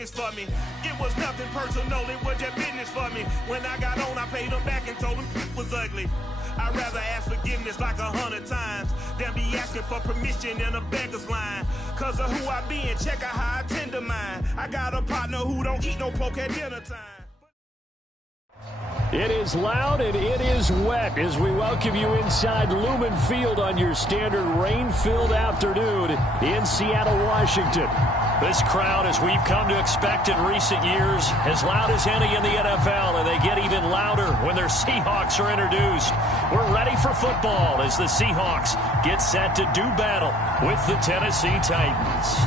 business for me. It was nothing personal, it was just business for me. When I got on, I paid them back and told them it was ugly. I'd rather ask forgiveness like 100 times than be asking for permission in a beggar's line. Cause of who I be and check out how I tend to mine. I got a partner who don't eat no pork at dinner time. It is loud and it is wet as we welcome you inside Lumen Field on your standard rain-filled afternoon in Seattle, Washington. This crowd, as we've come to expect in recent years, as loud as any in the NFL, and they get even louder when their Seahawks are introduced. We're ready for football as the Seahawks get set to do battle with the Tennessee Titans.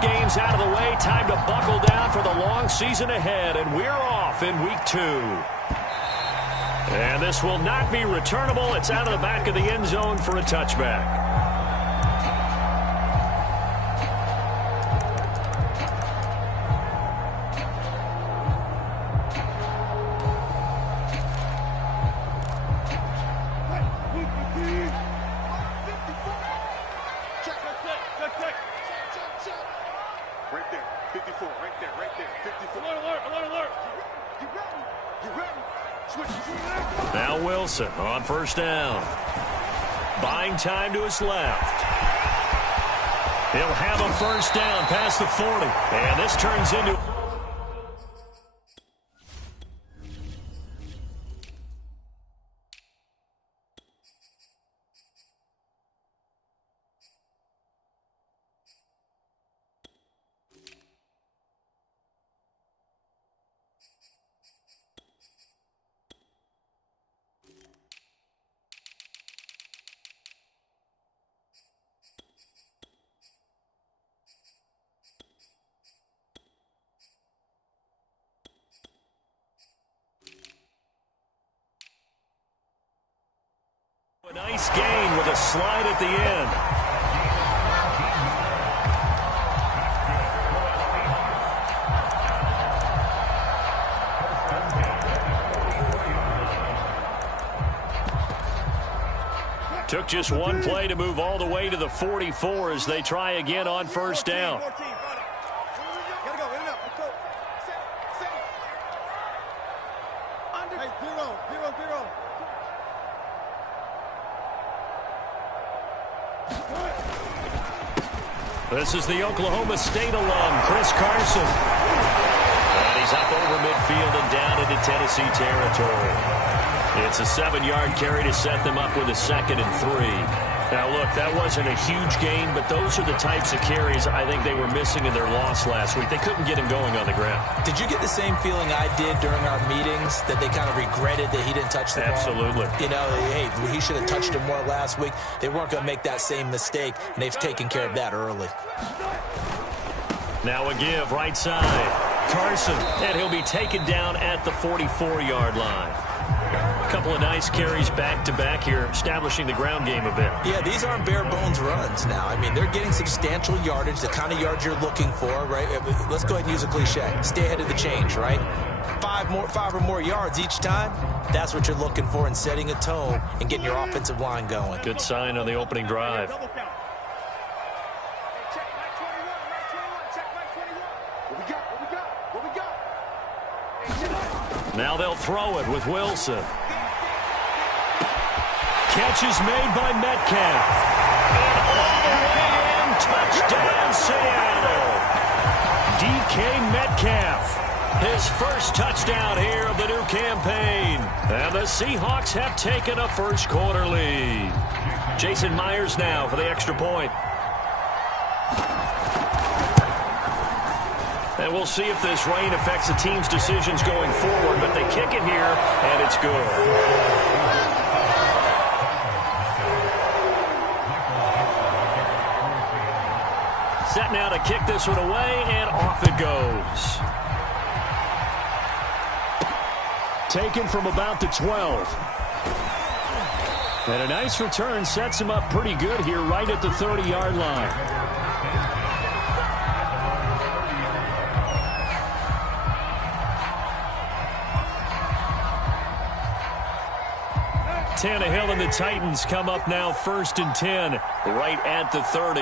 Games out of the way, time to buckle down for the long season ahead, and we're off in week 2. And this will not be returnable. It's out of the back of the end zone for a touchback. Now Wilson on first down. Buying time to his left. He'll have a first down past the 40. And this turns into... A nice gain with a slide at the end. Took just one play to move all the way to the 44 as they try again on first down. This is the Oklahoma State alum, Chris Carson. And he's up over midfield and down into Tennessee territory. It's a 7-yard carry to set them up with a 2nd and 3. Now, look, that wasn't a huge gain, but those are the types of carries I think they were missing in their loss last week. They couldn't get him going on the ground. Did you get the same feeling I did during our meetings, that they kind of regretted that he didn't touch the ball? Absolutely. You know, hey, he should have touched it more last week. They weren't going to make that same mistake, and they've taken care of that early. Now a give right side. Carson, and he'll be taken down at the 44-yard line. A couple of nice carries back-to-back here, establishing the ground game a bit. Yeah, these aren't bare-bones runs now. I mean, they're getting substantial yardage, the kind of yards you're looking for, right? Let's go ahead and use a cliche. Stay ahead of the change, right? Five or more yards each time, that's what you're looking for in setting a tone and getting your offensive line going. Good sign on the opening drive. Now they'll throw it with Wilson. Catch is made by Metcalf. And all the way in, touchdown Seattle. DK Metcalf, his first touchdown here of the new campaign. And the Seahawks have taken a first quarter lead. Jason Myers now for the extra point. And we'll see if this rain affects the team's decisions going forward, but they kick it here, and it's good. Set now to kick this one away, and off it goes. Taken from about the 12. And a nice return sets him up pretty good here right at the 30-yard line. Tannehill and the Titans come up now 1st and 10, right at the 30.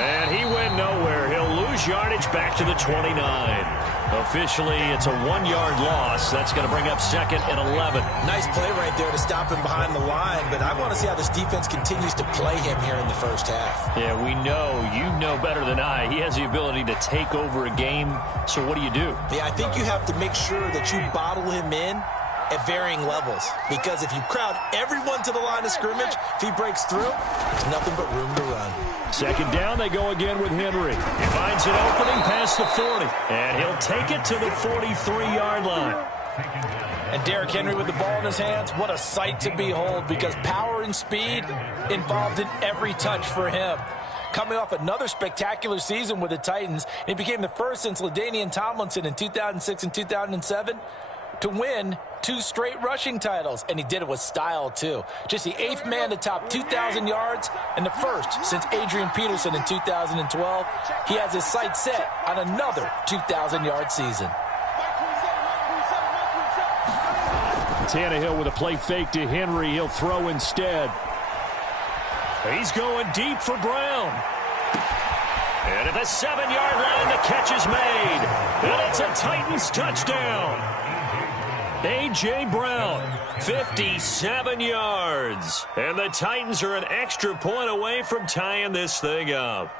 And he went nowhere. He'll lose yardage back to the 29. Officially, it's a 1-yard loss. That's going to bring up 2nd and 11. Nice play right there to stop him behind the line, but I want to see how this defense continues to play him here in the first half. Yeah, we know. You know better than I. He has the ability to take over a game, so what do you do? Yeah, I think you have to make sure that you bottle him in at varying levels, because if you crowd everyone to the line of scrimmage, if he breaks through, there's nothing but room to run. 2nd down, they go again with Henry. He finds an opening past the 40, and he'll take it to the 43-yard line. And Derrick Henry with the ball in his hands, what a sight to behold, because power and speed involved in every touch for him. Coming off another spectacular season with the Titans, he became the first since LaDainian Tomlinson in 2006 and 2007 to win 2 straight rushing titles, and he did it with style too. Just the 8th man to top 2,000 yards and the first since Adrian Peterson in 2012. He has his sights set on another 2,000-yard season. Tannehill with a play fake to Henry. He'll throw instead. He's going deep for Brown. And at the 7-yard line, the catch is made. And it's a Titans touchdown. A.J. Brown, 57 yards. And the Titans are an extra point away from tying this thing up.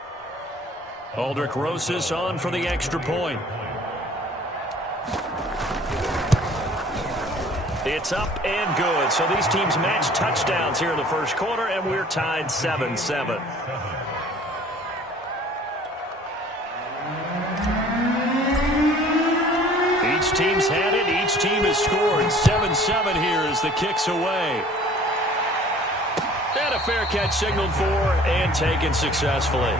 Aldrich Rosas on for the extra point. It's up and good. So these teams match touchdowns here in the first quarter, and we're tied 7-7. Each team's had it. Each team has scored. 7-7 here as the kick's away. And a fair catch signaled for and taken successfully.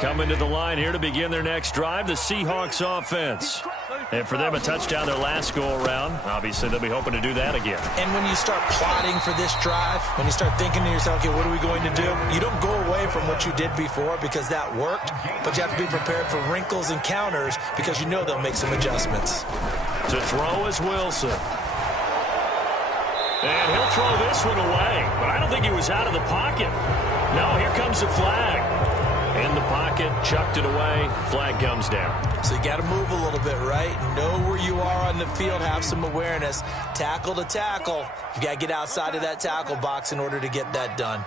Coming to the line here to begin their next drive, the Seahawks offense. And for them, a touchdown their last go-around. Obviously, they'll be hoping to do that again. And when you start plotting for this drive, when you start thinking to yourself, okay, what are we going to do? You don't go away from what you did before because that worked, but you have to be prepared for wrinkles and counters because you know they'll make some adjustments. To throw is Wilson. And he'll throw this one away, but I don't think he was out of the pocket. No, here comes the flag. In the pocket, chucked it away, flag comes down. So you got to move a little bit, right? Know where you are on the field, have some awareness. Tackle to tackle. You got to get outside of that tackle box in order to get that done.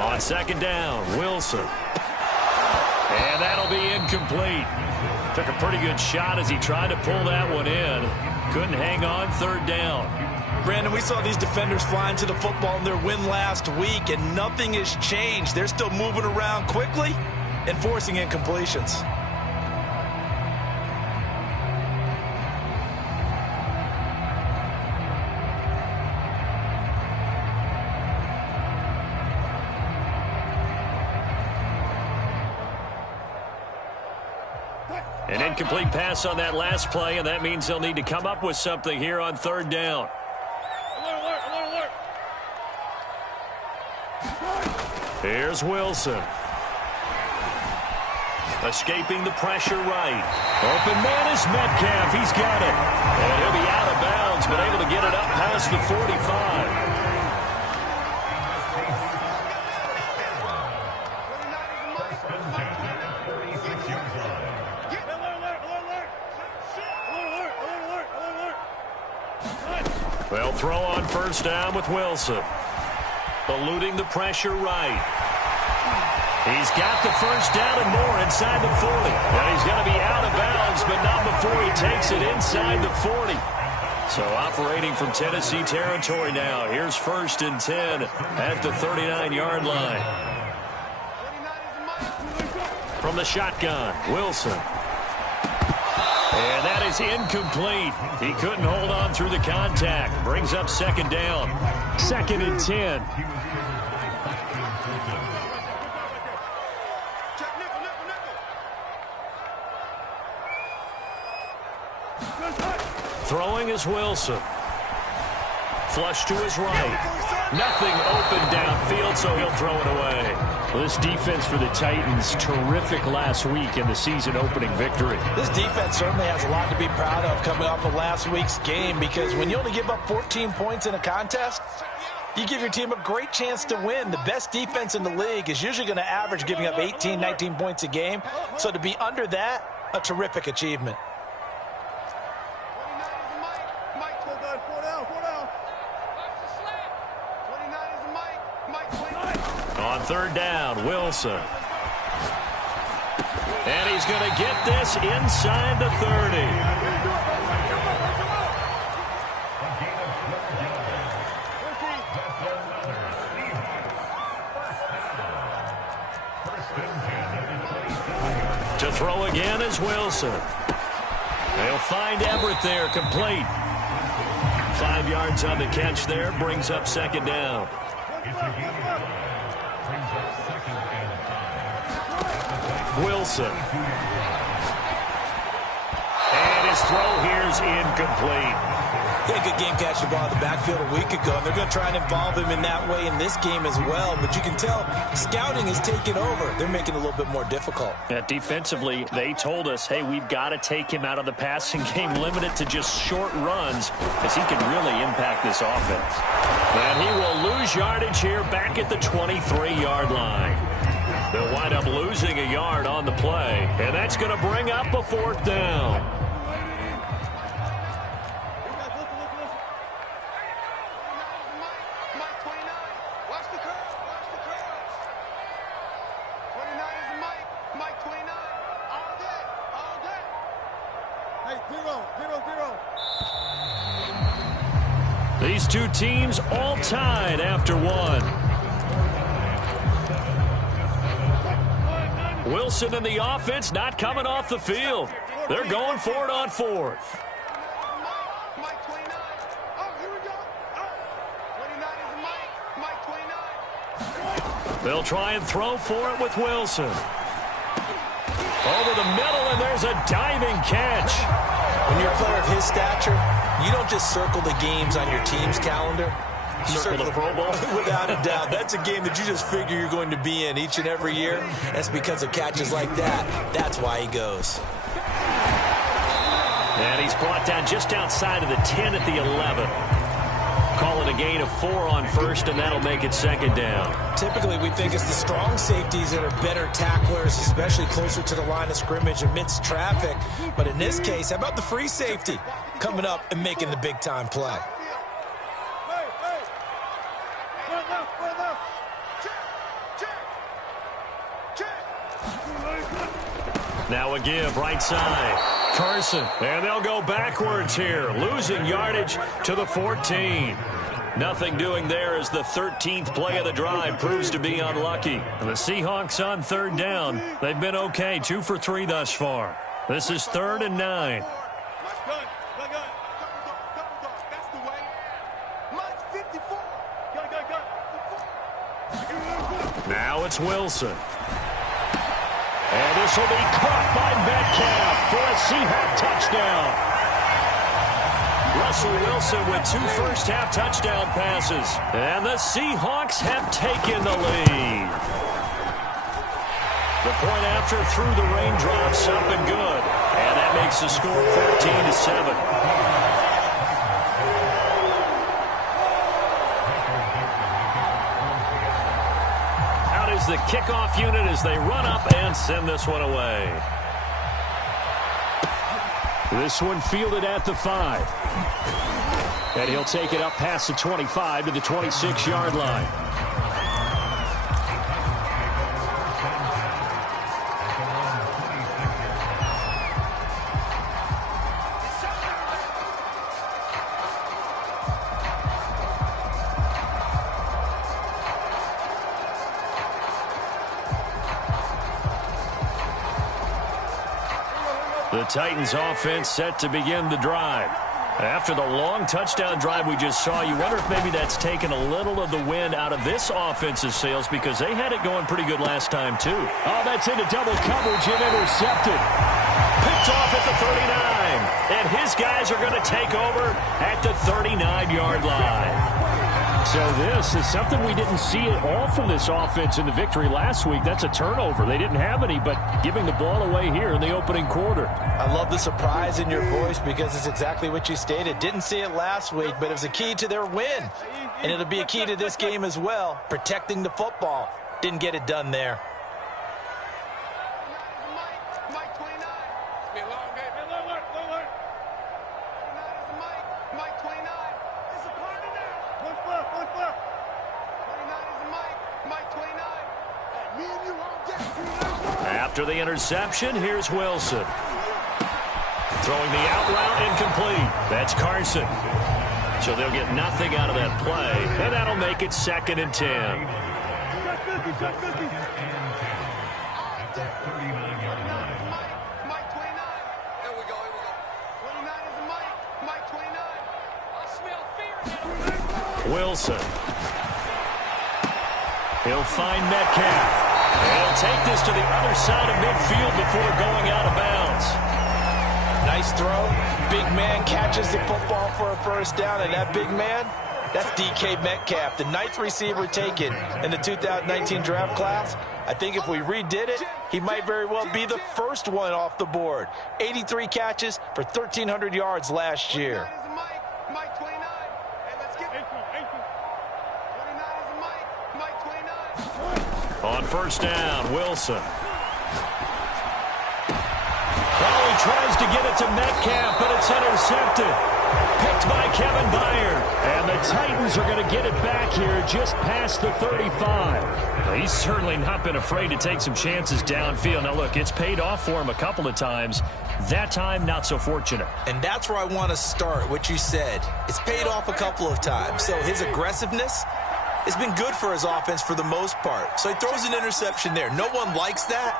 On 2nd down, Wilson. And that'll be incomplete. Took a pretty good shot as he tried to pull that one in. Couldn't hang on 3rd down. Brandon, we saw these defenders flying to the football in their win last week, and nothing has changed. They're still moving around quickly and forcing incompletions. An incomplete pass on that last play, and that means they'll need to come up with something here on 3rd down. Here's Wilson. Escaping the pressure right. Open man is Metcalf. He's got it. And he'll be out of bounds, but able to get it up past the 45. They'll throw on 1st down with Wilson. Eluding the pressure right. He's got the 1st down and more inside the 40. And he's going to be out of bounds, but not before he takes it inside the 40. So operating from Tennessee territory now. Here's 1st and 10 at the 39-yard line. From the shotgun, Wilson. And that is incomplete. He couldn't hold on through the contact. Brings up second down. 2nd and 10. Throwing is Wilson. Flush to his right. Nothing open downfield, so he'll throw it away. Well, this defense for the Titans, terrific last week in the season-opening victory. This defense certainly has a lot to be proud of coming off of last week's game, because when you only give up 14 points in a contest, you give your team a great chance to win. The best defense in the league is usually going to average giving up 18, 19 points a game. So to be under that, a terrific achievement. On 3rd down, Wilson. And he's going to get this inside the 30. To throw again is Wilson. They'll find Everett there, complete. 5 yards on the catch there, brings up second down. Wilson. And his throw here's incomplete. He had a good game catching the ball in the backfield a week ago, and they're going to try and involve him in that way in this game as well. But you can tell scouting is taking over. They're making it a little bit more difficult. Yeah, defensively, they told us, hey, we've got to take him out of the passing game, limit it to just short runs, as he can really impact this offense. And he will lose yardage here back at the 23-yard line. They'll wind up losing a yard on the play, and that's going to bring up a 4th down. These two teams all tied after one. Wilson and the offense not coming off the field. They're going for it on 4th. They'll try and throw for it with Wilson. Over the middle, and there's a diving catch. When you're a player of his stature, you don't just circle the games on your team's calendar. You circle the Pro Bowl? Without a doubt. That's a game that you just figure you're going to be in each and every year. That's because of catches like that. That's why he goes. And he's brought down just outside of the 10 at the 11. Call it a gain of 4 on 1st, and that'll make it 2nd down. Typically, we think it's the strong safeties that are better tacklers, especially closer to the line of scrimmage amidst traffic. But in this case, how about the free safety coming up and making the big-time play? Now a give, right side. Carson, and they'll go backwards here, losing yardage to the 14. Nothing doing there as the 13th play of the drive proves to be unlucky. The Seahawks on 3rd down. They've been okay, 2 for 3 thus far. This is 3rd and 9. Now it's Wilson. And this will be caught by Metcalf for a Seahawk touchdown. Russell Wilson with 2 first-half touchdown passes. And the Seahawks have taken the lead. The point after through the raindrops up and good. And that makes the score 14-7. The kickoff unit as they run up and send this one away. This one fielded at the 5. And he'll take it up past the 25 to the 26-yard line. The The Titans offense set to begin the drive. After the long touchdown drive we just saw, you wonder if maybe that's taken a little of the wind out of this offense's sails because they had it going pretty good last time, too. Oh, that's into double coverage and intercepted. Picked off at the 39. And his guys are going to take over at the 39-yard line. So this is something we didn't see at all from this offense in the victory last week. That's a turnover. They didn't have any, but giving the ball away here in the opening quarter. I love the surprise in your voice because it's exactly what you stated. Didn't see it last week, but it was a key to their win. And it'll be a key to this game as well, protecting the football. Didn't get it done there. After the interception, here's Wilson. Throwing the out route incomplete. That's Carson. So they'll get nothing out of that play, and that'll make it 2nd and 10. Wilson. He'll find Metcalf. He'll take this to the other side of midfield before going out of bounds. Nice throw. Big man catches the football for a first down, and that big man, that's DK Metcalf, the 9th receiver taken in the 2019 draft class. I think if we redid it, he might very well be the first one off the board. 83 catches for 1,300 yards last year. On first down, Wilson. Oh, he tries to get it to Metcalf, but it's intercepted. Picked by Kevin Byard. And the Titans are going to get it back here just past the 35. Well, he's certainly not been afraid to take some chances downfield. Now, look, it's paid off for him a couple of times. That time, not so fortunate. And that's where I want to start, what you said. It's paid off a couple of times. So his aggressiveness has been good for his offense for the most part. So he throws an interception there. No one likes that,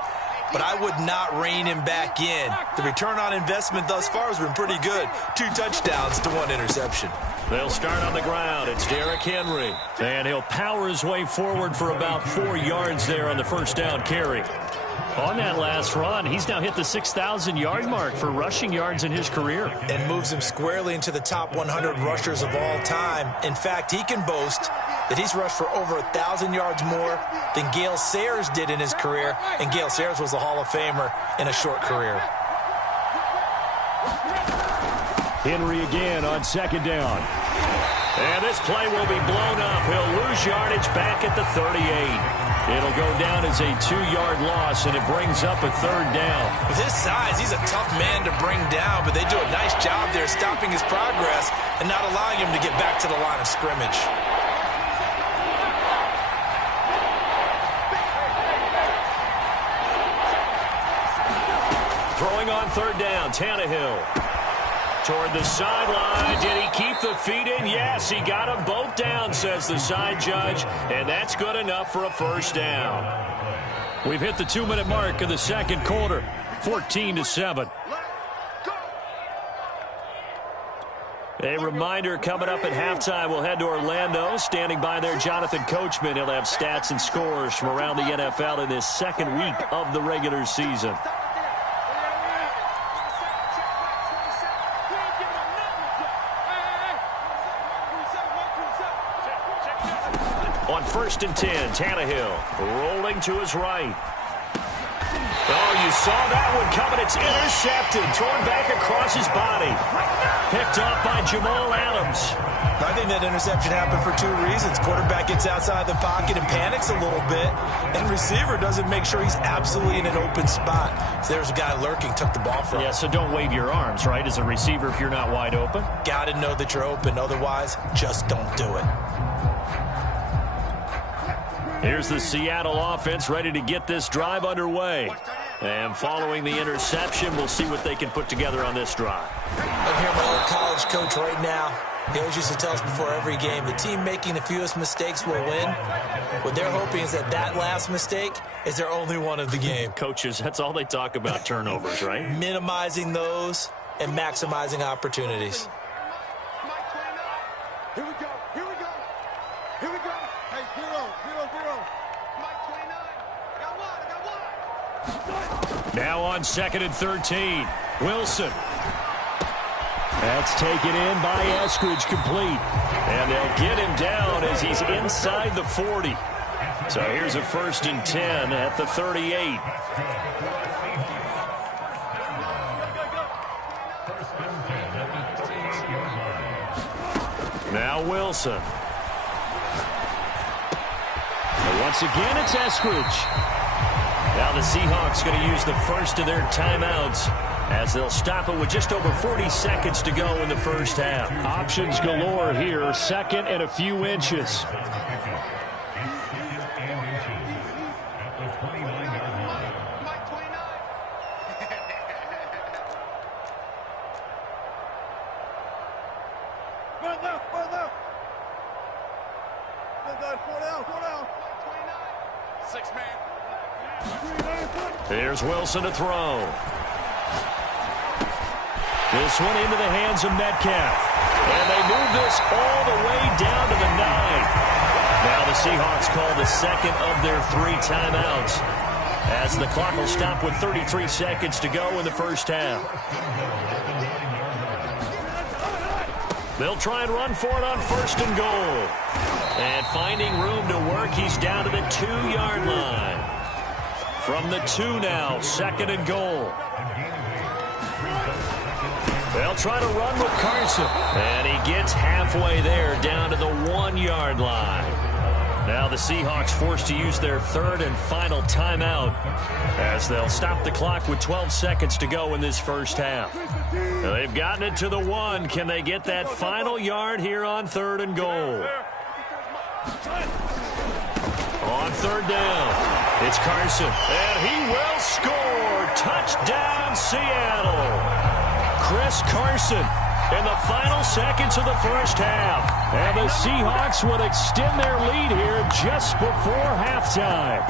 but I would not rein him back in. The return on investment thus far has been pretty good. 2 touchdowns to 1 interception. They'll start on the ground. It's Derrick Henry. And he'll power his way forward for about 4 yards there on the first down carry. On that last run, he's now hit the 6,000-yard mark for rushing yards in his career. And moves him squarely into the top 100 rushers of all time. In fact, he can boast that he's rushed for over 1,000 yards more than Gale Sayers did in his career. And Gale Sayers was a Hall of Famer in a short career. Henry again on 2nd down. And this play will be blown up. He'll lose yardage back at the 38. It'll go down as a 2-yard loss, and it brings up a 3rd down. With his size, he's a tough man to bring down, but they do a nice job there stopping his progress and not allowing him to get back to the line of scrimmage. Throwing on 3rd down, Tannehill. Toward the sideline. Did he keep the feet in? Yes, he got them both down, says the side judge, and that's good enough for a first down. We've hit the 2-minute mark of the second quarter, 14-7. A reminder, coming up at halftime, we'll head to Orlando. Standing by there, Jonathan Coachman. He'll have stats and scores from around the NFL in this second week of the regular season. On 1st and 10, Tannehill rolling to his right. Oh, you saw that one coming. It's intercepted. Thrown back across his body. Picked off by Jamal Adams. I think that interception happened for 2 reasons. Quarterback gets outside the pocket and panics a little bit. And receiver doesn't make sure he's absolutely in an open spot. So there's a guy lurking, took the ball from him. Yeah, so don't wave your arms, right, as a receiver if you're not wide open. Got to know that you're open. Otherwise, just don't do it. Here's the Seattle offense ready to get this drive underway. And following the interception, we'll see what they can put together on this drive. I hear my old college coach right now. He always used to tell us before every game, the team making the fewest mistakes will win. What they're hoping is that that last mistake is their only one of the game. Coaches, that's all they talk about, turnovers, right? Minimizing those and maximizing opportunities. Here we go. Here we go. Here we go. Hey, 0, 0, 0. Mike 29. Got one. Now on 2nd and 13. Wilson. That's taken in by Eskridge, complete. And they'll get him down as he's inside the 40. So here's a 1st and 10 at the 38. Now Wilson. And once again, it's Eskridge. Now the Seahawks going to use the first of their timeouts as they'll stop it with just over 40 seconds to go in the first half. Options galore here. 2nd and a few inches. Here's Wilson to throw. This one into the hands of Metcalf. And they move this all the way down to the 9. Now the Seahawks call the 2nd of their 3 timeouts as the clock will stop with 33 seconds to go in the first half. They'll try and run for it on 1st and goal. And finding room to work, he's down to the 2-yard line. From the 2 now, 2nd and goal. They'll try to run with Carson. And he gets halfway there, down to the 1-yard line. Now the Seahawks forced to use their 3rd and final timeout as they'll stop the clock with 12 seconds to go in this first half. Now they've gotten it to the 1. Can they get that final yard here on 3rd and goal? On 3rd down, it's Carson. And he will score. Touchdown, Seattle. Chris Carson in the final seconds of the first half. And the Seahawks would extend their lead here just before halftime.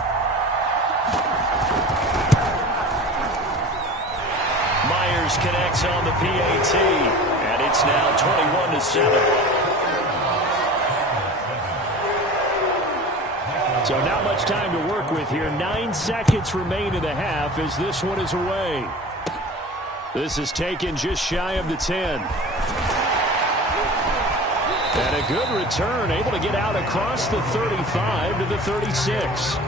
Myers connects on the PAT. And it's now 21-7. So not much time to work with here. 9 seconds remain in the half as this one is away. This is taken just shy of the 10. And a good return, able to get out across the 35 to the 36.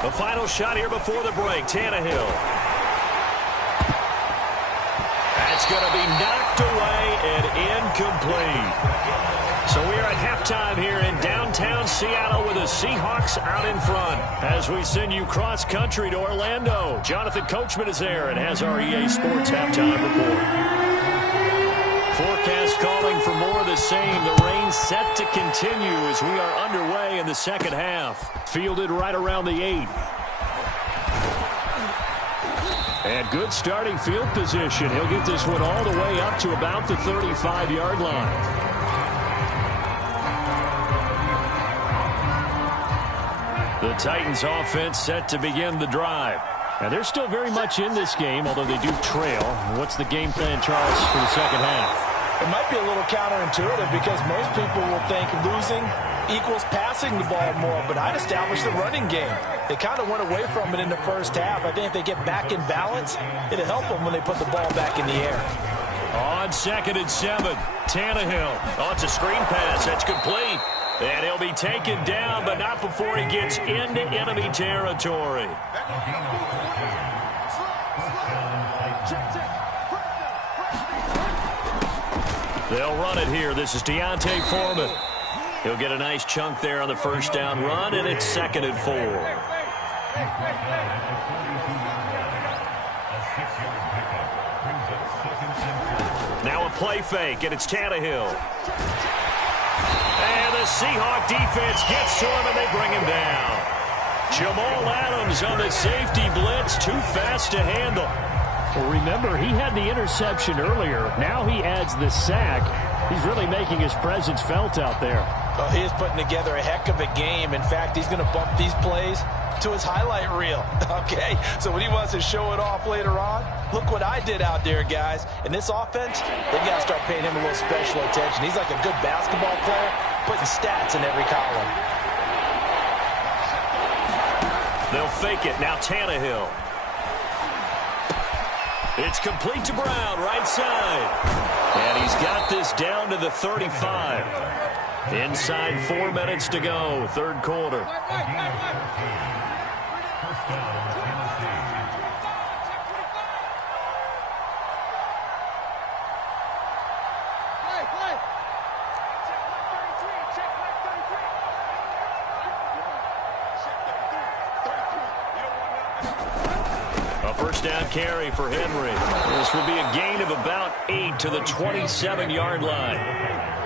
The final shot here before the break, Tannehill. That's going to be knocked away and incomplete. So we are at halftime here in downtown Seattle with the Seahawks out in front. As we send you cross-country to Orlando, Jonathan Coachman is there and has our EA Sports halftime report. Forecast calling for more of the same. The rain set to continue as we are underway in the second half. Fielded right around the 8. And good starting field position. He'll get this one all the way up to about the 35-yard line. The Titans offense set to begin the drive. And they're still very much in this game, although they do trail. What's the game plan, Charles, for the second half? It might be a little counterintuitive because most people will think losing equals passing the ball more, but I'd establish the running game. They kind of went away from it in the first half. I think if they get back in balance, it'll help them when they put the ball back in the air. On 2nd and 7, Tannehill. Oh, it's a screen pass. That's complete. And he'll be taken down, but not before he gets into enemy territory. They'll run it here. This is Deontay Foreman. He'll get a nice chunk there on the first down run, and it's 2nd and 4. Now a play fake, and it's Tannehill. And the Seahawk defense gets to him, and they bring him down. Jamal Adams on the safety blitz, too fast to handle. Well, remember, he had the interception earlier. Now he adds the sack. He's really making his presence felt out there. Well, he is putting together a heck of a game. In fact, he's going to bump these plays to his highlight reel. Okay, so when he wants to show it off later on, look what I did out there, guys. In this offense, they've got to start paying him a little special attention. He's like a good basketball player, putting stats in every column. They'll fake it. Now Tannehill. It's complete to Brown, right side. And he's got this down to the 35. Inside 4 minutes to go, third quarter. A first down carry for Henry. This will be a gain of about 8 to the 27-yard line.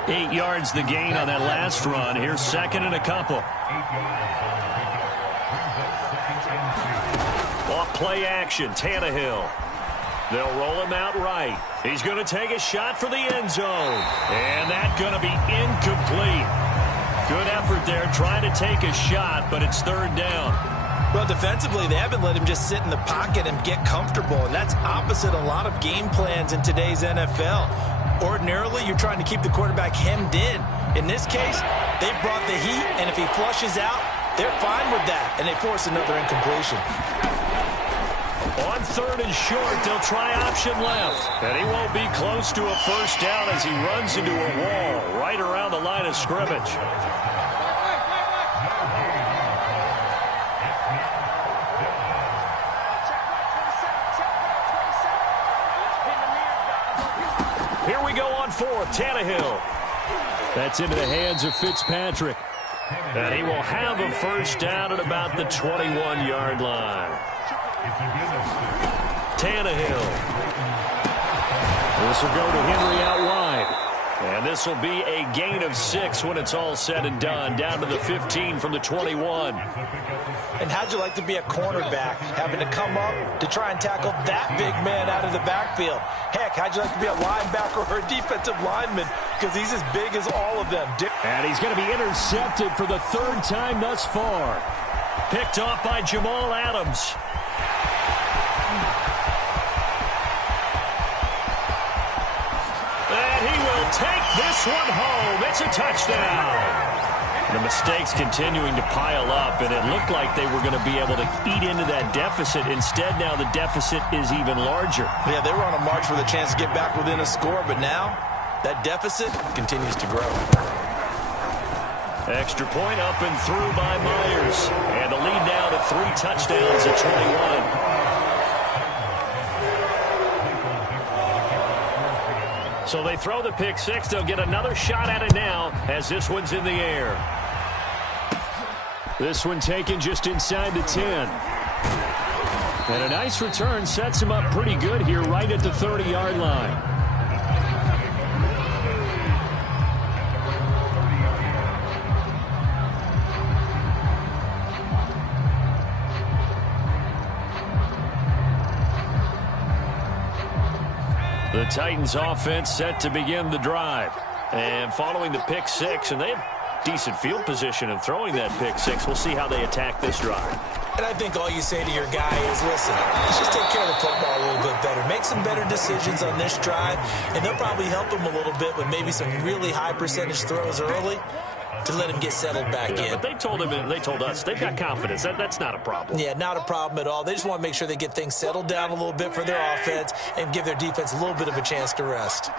8 yards the gain on that last run. Here's 2nd and a couple. Off play action, Tannehill. They'll roll him out right. He's going to take a shot for the end zone. And that's going to be incomplete. Good effort there trying to take a shot, but it's 3rd down. Well, defensively, they haven't let him just sit in the pocket and get comfortable, and that's opposite a lot of game plans in today's NFL. Ordinarily, you're trying to keep the quarterback hemmed in. In this case, they brought the heat, and if he flushes out, they're fine with that, and they force another incompletion. On 3rd and short, they'll try option left, and he won't be close to a first down as he runs into a wall right around the line of scrimmage. Here we go on 4th, Tannehill. That's into the hands of Fitzpatrick. And he will have a first down at about the 21-yard line. Tannehill. This will go to Henry out wide. And this will be a gain of 6 when it's all said and done. Down to the 15 from the 21. And how'd you like to be a cornerback, having to come up to try and tackle that big man out of the backfield? Heck, how'd you like to be a linebacker or a defensive lineman? Because he's as big as all of them. And he's going to be intercepted for the 3rd time thus far. Picked off by Jamal Adams. And he will take this one home. It's a touchdown. The mistakes continuing to pile up, and it looked like they were going to be able to eat into that deficit. Instead, now the deficit is even larger. Yeah, they were on a march with a chance to get back within a score, but now that deficit continues to grow. Extra point up and through by Myers. And the lead now to 3 touchdowns at 21. So they throw the pick 6. They'll get another shot at it now as this one's in the air. This one taken just inside the 10. And a nice return sets him up pretty good here right at the 30-yard line. The Titans offense set to begin the drive. And following the pick 6, and they have decent field position in throwing that pick 6. We'll see how they attack this drive. And I think all you say to your guy is, listen, let's just take care of the football a little bit better. Make some better decisions on this drive, and they'll probably help him a little bit with maybe some really high percentage throws early to let him get settled back in. But they told us they've got confidence. That's not a problem. Yeah, not a problem at all. They just want to make sure they get things settled down a little bit for their offense and give their defense a little bit of a chance to rest.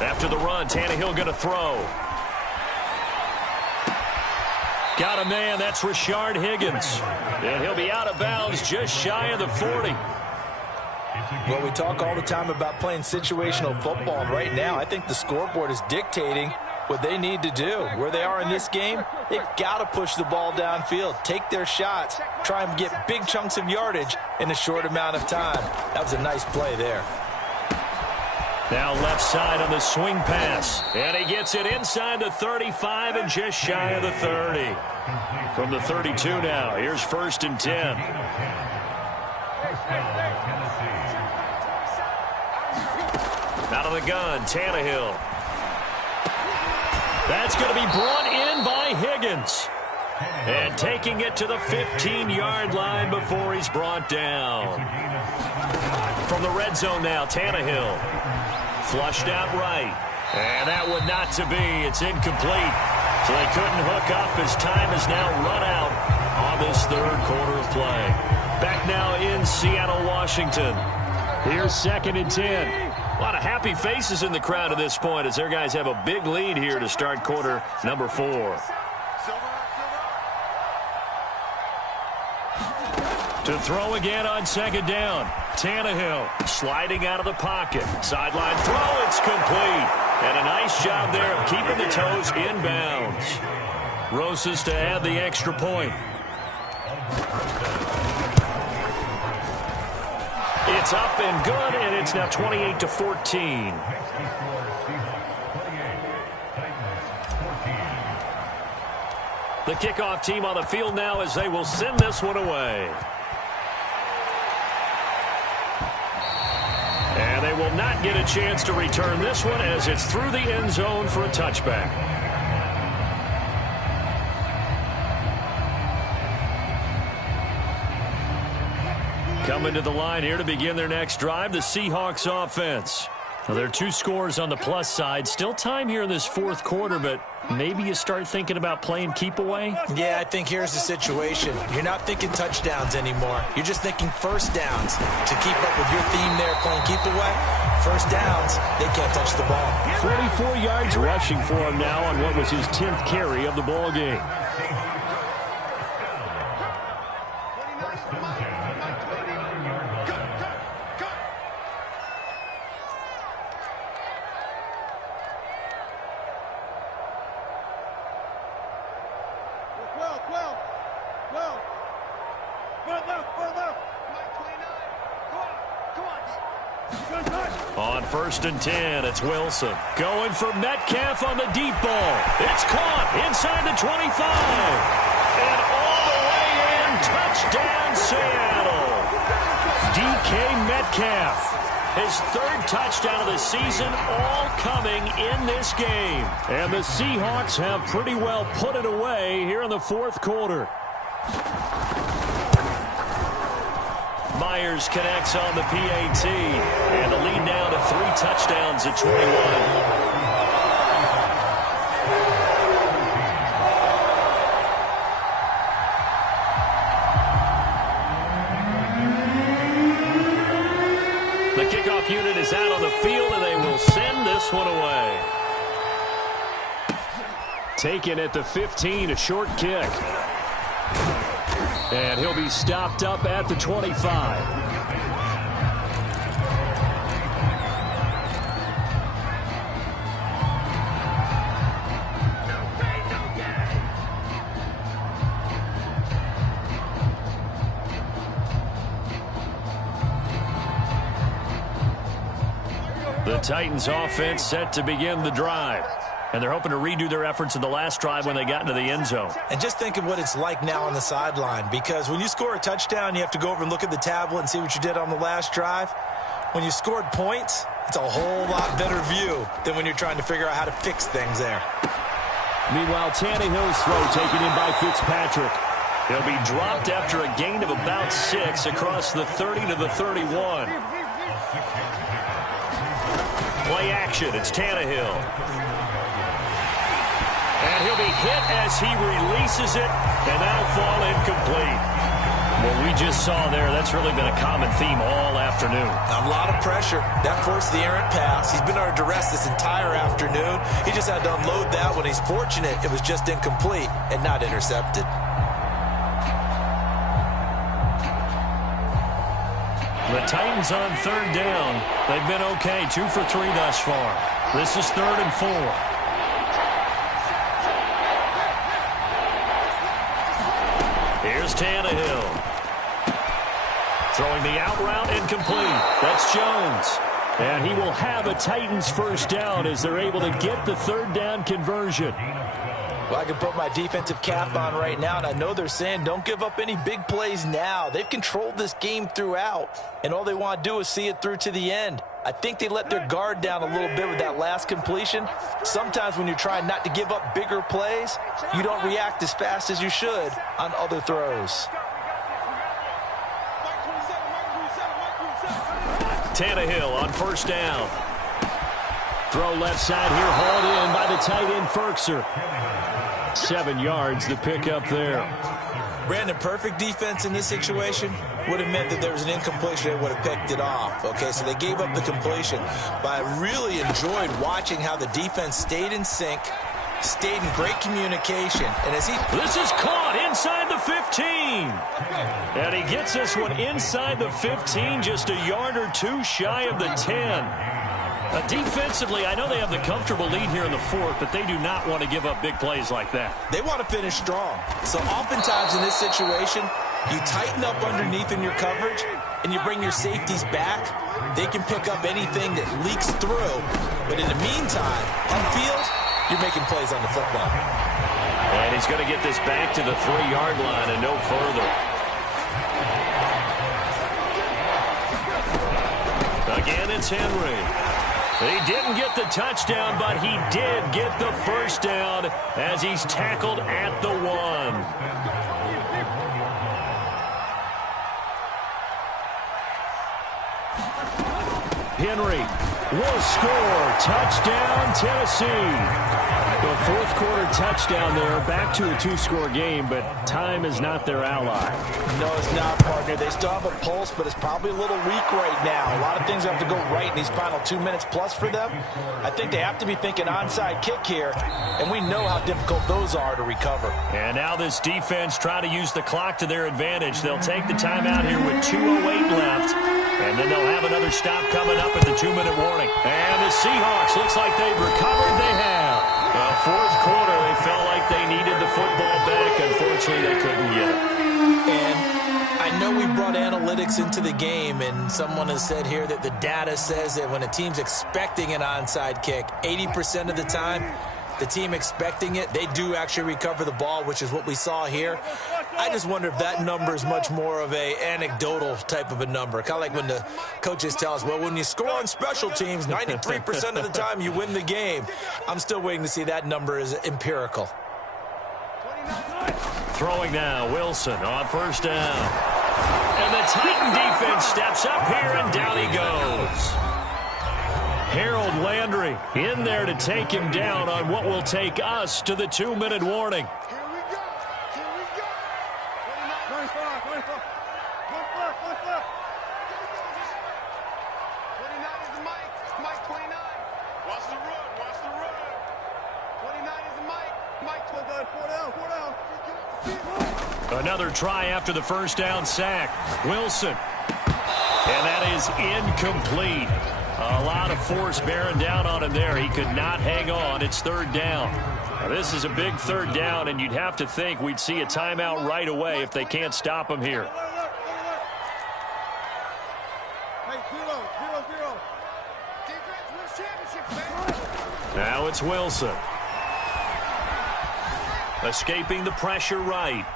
After the run, Tannehill going to throw. Got a man. That's Rashard Higgins. And he'll be out of bounds just shy of the 40. Well, we talk all the time about playing situational football, and right now I think the scoreboard is dictating what they need to do. Where they are in this game, they've got to push the ball downfield, take their shots, try and get big chunks of yardage in a short amount of time. That was a nice play there. Now left side on the swing pass. And he gets it inside the 35 and just shy of the 30. From the 32 now, here's 1st and 10. Out of the gun, Tannehill. That's going to be brought in by Higgins. And taking it to the 15-yard line before he's brought down. From the red zone now, Tannehill. Flushed out right. And that would not to be. It's incomplete. So they couldn't hook up as time has now run out on this third quarter of play. Back now in Seattle, Washington. Here's 2nd and 10. A lot of happy faces in the crowd at this point as their guys have a big lead here to start quarter number 4. To throw again on 2nd down. Tannehill sliding out of the pocket. Sideline throw, it's complete. And a nice job there of keeping the toes inbounds. Rosas to add the extra point. It's up and good, and it's now 28-14. The kickoff team on the field now as they will send this one away. And they will not get a chance to return this one as it's through the end zone for a touchback. Coming to the line here to begin their next drive, the Seahawks offense. Now, there are 2 scores on the plus side. Still time here in this 4th quarter, but maybe you start thinking about playing keep away? Yeah, I think here's the situation. You're not thinking touchdowns anymore. You're just thinking first downs. To keep up with your theme there, playing keep away, first downs, they can't touch the ball. 44 yards rushing for him now on what was his 10th carry of the ball game. On 1st and 10, it's Wilson. Going for Metcalf on the deep ball. It's caught inside the 25. And all the way in, touchdown Seattle. DK Metcalf. His 3rd touchdown of the season, all coming in this game. And the Seahawks have pretty well put it away here in the 4th quarter. Myers connects on the PAT, and the lead now to 3 touchdowns at 21. The kickoff unit is out on the field, and they will send this one away. Taken at the 15, a short kick. And he'll be stopped up at the 25. The Titans offense set to begin the drive. And they're hoping to redo their efforts in the last drive when they got into the end zone. And just think of what it's like now on the sideline, because when you score a touchdown, you have to go over and look at the tablet and see what you did on the last drive. When you scored points, it's a whole lot better view than when you're trying to figure out how to fix things there. Meanwhile, Tannehill's throw taken in by Fitzpatrick. He'll be dropped after a gain of about 6 across the 30 to the 31. Play action, it's Tannehill. And he'll be hit as he releases it, and that'll fall incomplete. What we just saw there, that's really been a common theme all afternoon. A lot of pressure. That forced the errant pass. He's been under duress this entire afternoon. He just had to unload that one. He's fortunate it was just incomplete and not intercepted. The Titans on third down. They've been okay, 2 for 3 thus far. This is 3rd and 4. Here's Tannehill. Throwing the out route and complete. That's Jones. And he will have a Titans first down as they're able to get the 3rd down conversion. Well, I can put my defensive cap on right now, and I know they're saying don't give up any big plays now. They've controlled this game throughout, and all they want to do is see it through to the end. I think they let their guard down a little bit with that last completion. Sometimes when you're trying not to give up bigger plays, you don't react as fast as you should on other throws. Tannehill on first down. Throw left side here, hauled in by the tight end, Ferkser. 7 yards, the pickup there. Brandon, perfect defense in this situation would have meant that there was an incompletion. They would have picked it off. Okay, so they gave up the completion. But I really enjoyed watching how the defense stayed in sync, stayed in great communication. And as This is caught inside the 15. And he gets this one inside the 15, just a yard or 2 shy of the 10. Defensively, I know they have the comfortable lead here in the 4th, but they do not want to give up big plays like that. They want to finish strong. So oftentimes in this situation, you tighten up underneath in your coverage, and you bring your safeties back. They can pick up anything that leaks through. But in the meantime, on field, you're making plays on the football. And he's going to get this back to the 3-yard line and no further. Again, it's Henry. He didn't get the touchdown, but he did get the first down as he's tackled at the 1. Henry will score. Touchdown, Tennessee. The 4th quarter touchdown there. Back to a 2-score game, but time is not their ally. No, it's not, partner. They still have a pulse, but it's probably a little weak right now. A lot of things have to go right in these final 2 minutes plus for them. I think they have to be thinking onside kick here, and we know how difficult those are to recover. And now this defense trying to use the clock to their advantage. They'll take the timeout here with 2:08 left, and then they'll have another stop coming up at the 2-minute warning. And the Seahawks, looks like they've recovered. They have. 4th quarter, they felt like they needed the football back. Unfortunately, they couldn't get it. And I know we brought analytics into the game, and someone has said here that the data says that when a team's expecting an onside kick, 80% of the time, the team expecting it, they do actually recover the ball, which is what we saw here. I just wonder if that number is much more of a anecdotal type of a number. Kind of like when the coaches tell us, well, when you score on special teams, 93% of the time you win the game. I'm still waiting to see that number is empirical. Throwing now, Wilson on first down. And the Titan defense steps up here, and down he goes. Harold Landry in there to take him down on what will take us to the 2-minute warning. Another try after the first down sack. Wilson. And that is incomplete. A lot of force bearing down on him there. He could not hang on. It's 3rd down. Now, this is a big 3rd down, and you'd have to think we'd see a timeout right away if they can't stop him here. Now it's Wilson. Escaping the pressure right.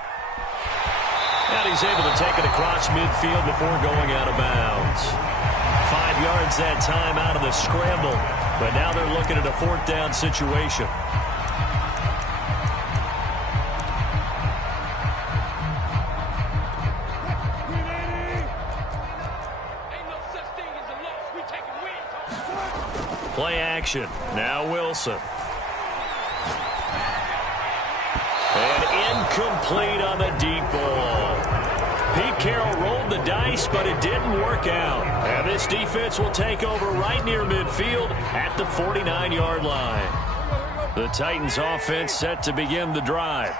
And he's able to take it across midfield before going out of bounds. 5 yards that time out of the scramble. But now they're looking at a 4th down situation. Play action. Now Wilson. And incomplete on the deep ball. Pete Carroll rolled the dice, but it didn't work out. And this defense will take over right near midfield at the 49-yard line. The Titans offense set to begin the drive.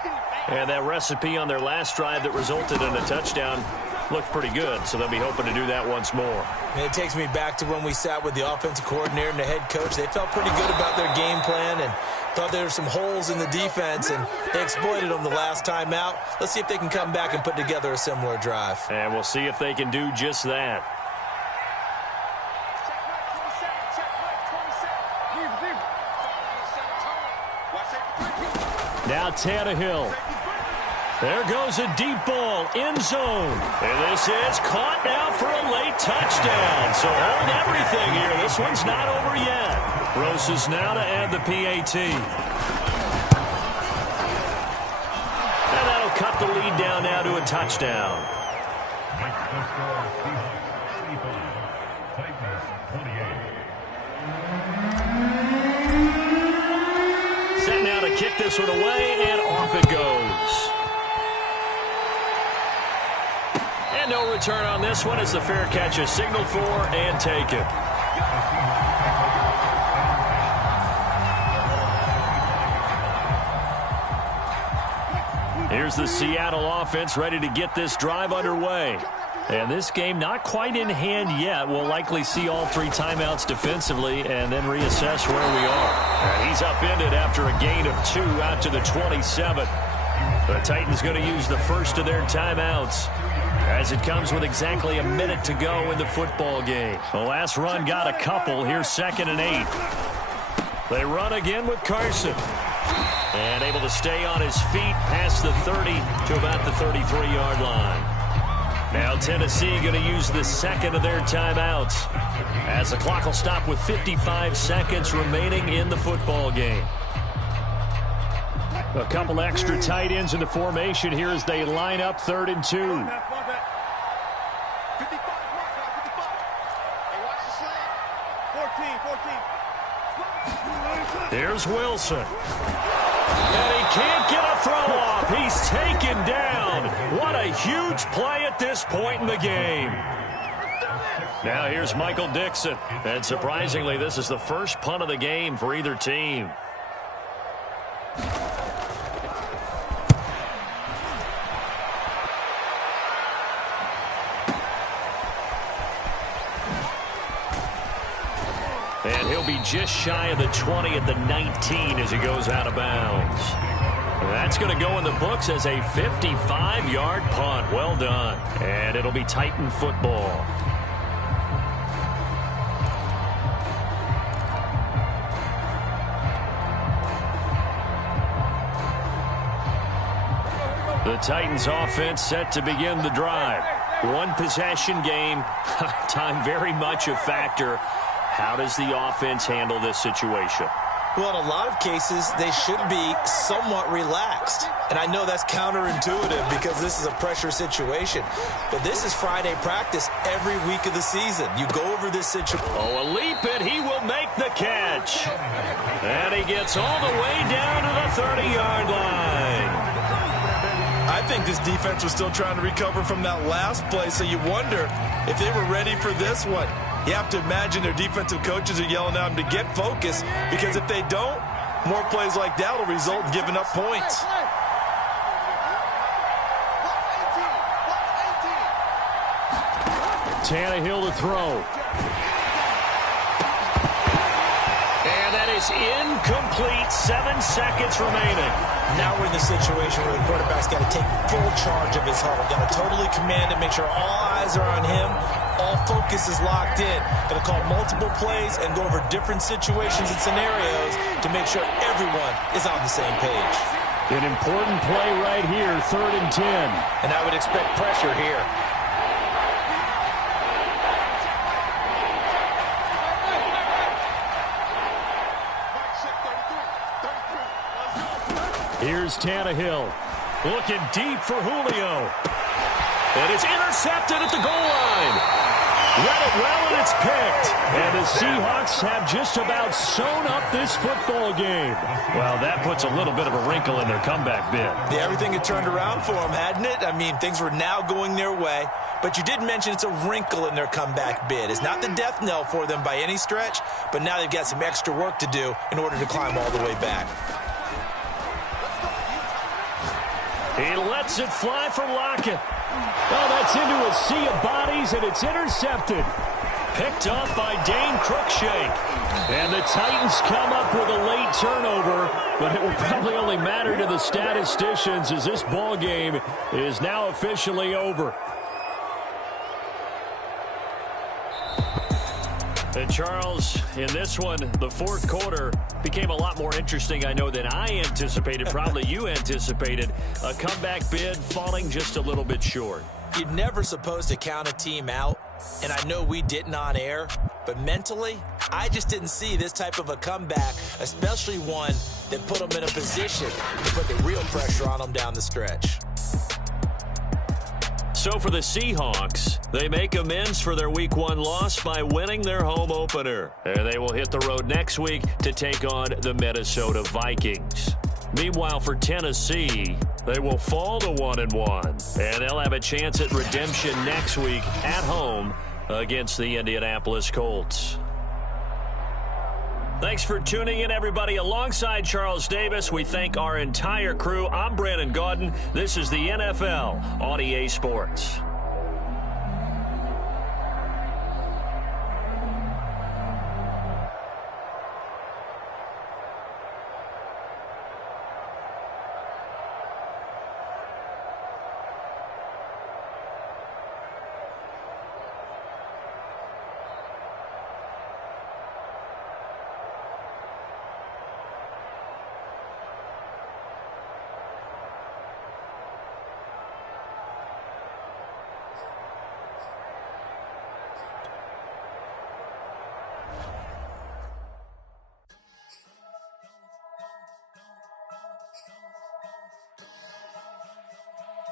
And that recipe on their last drive that resulted in a touchdown looked pretty good, so they'll be hoping to do that once more. And it takes me back to when we sat with the offensive coordinator and the head coach. They felt pretty good about their game plan and thought there were some holes in the defense, and they exploited them the last time out. Let's see if they can come back and put together a similar drive. And we'll see if they can do just that. Now Tannehill. There goes a deep ball, end zone. And this is caught now for a late touchdown. So hold everything here. This one's not over yet. Roses now to add the PAT. And that'll cut the lead down now to a touchdown. Set now to kick this one away, and off it goes. And no return on this one as the fair catch is signaled for and taken. Here's the Seattle offense ready to get this drive underway. And this game not quite in hand yet. We'll likely see all 3 timeouts defensively and then reassess where we are. And he's upended after a gain of 2 out to the 27. The Titans going to use the first of their timeouts as it comes with exactly a minute to go in the football game. The last run got a couple. Here's 2nd and 8. They run again with Carson. And able to stay on his feet past the 30 to about the 33-yard line. Now Tennessee going to use the second of their timeouts as the clock will stop with 55 seconds remaining in the football game. A couple extra tight ends in the formation here as they line up 3rd and 2. Here's Wilson. And he can't get a throw off. He's taken down. What a huge play at this point in the game. Now here's Michael Dixon. And surprisingly, this is the first punt of the game for either team. And he'll be just shy of the 20 at the 19 as he goes out of bounds. That's going to go in the books as a 55-yard punt. Well done. And it'll be Titan football. The Titans offense set to begin the drive. One possession game. Time very much a factor. How does the offense handle this situation? Well, in a lot of cases, they should be somewhat relaxed. And I know that's counterintuitive because this is a pressure situation. But this is Friday practice every week of the season. You go over this situation. Oh, a leap it. He will make the catch. And he gets all the way down to the 30-yard line. I think this defense was still trying to recover from that last play, so you wonder if they were ready for this one. You have to imagine their defensive coaches are yelling at them to get focused, because if they don't, more plays like that will result in giving up points. Tannehill to throw. And that is incomplete. 7 seconds remaining. Now we're in the situation where the quarterback's got to take full charge of his huddle. Got to totally command it, make sure all eyes are on him. All focus is locked in. Going to call multiple plays and go over different situations and scenarios to make sure everyone is on the same page. An important play right here, 3rd and 10. And I would expect pressure here. Here's Tannehill. Looking deep for Julio. And it's intercepted at the goal line. Read it well, and it's picked. And the Seahawks have just about sewn up this football game. Well, that puts a little bit of a wrinkle in their comeback bid. Yeah, everything had turned around for them, hadn't it? I mean, things were now going their way. But you did mention it's a wrinkle in their comeback bid. It's not the death knell for them by any stretch, but now they've got some extra work to do in order to climb all the way back. He lets it fly from Lockett. Oh, that's into a sea of bodies, and it's intercepted. Picked off by Dane Cruikshank. And the Titans come up with a late turnover, but it will probably only matter to the statisticians as this ball game is now officially over. And Charles, in this one, the fourth quarter became a lot more interesting, I know, than I anticipated. Probably you anticipated. A comeback bid falling just a little bit short. You're never supposed to count a team out, and I know we didn't on air, but mentally, I just didn't see this type of a comeback, especially one that put them in a position to put the real pressure on them down the stretch. So for the Seahawks, they make amends for their Week 1 loss by winning their home opener. And they will hit the road next week to take on the Minnesota Vikings. Meanwhile, for Tennessee, they will fall to 1-1. And they'll have a chance at redemption next week at home against the Indianapolis Colts. Thanks for tuning in, everybody. Alongside Charles Davis, we thank our entire crew. I'm Brandon Gaudin. This is the NFL on EA Sports.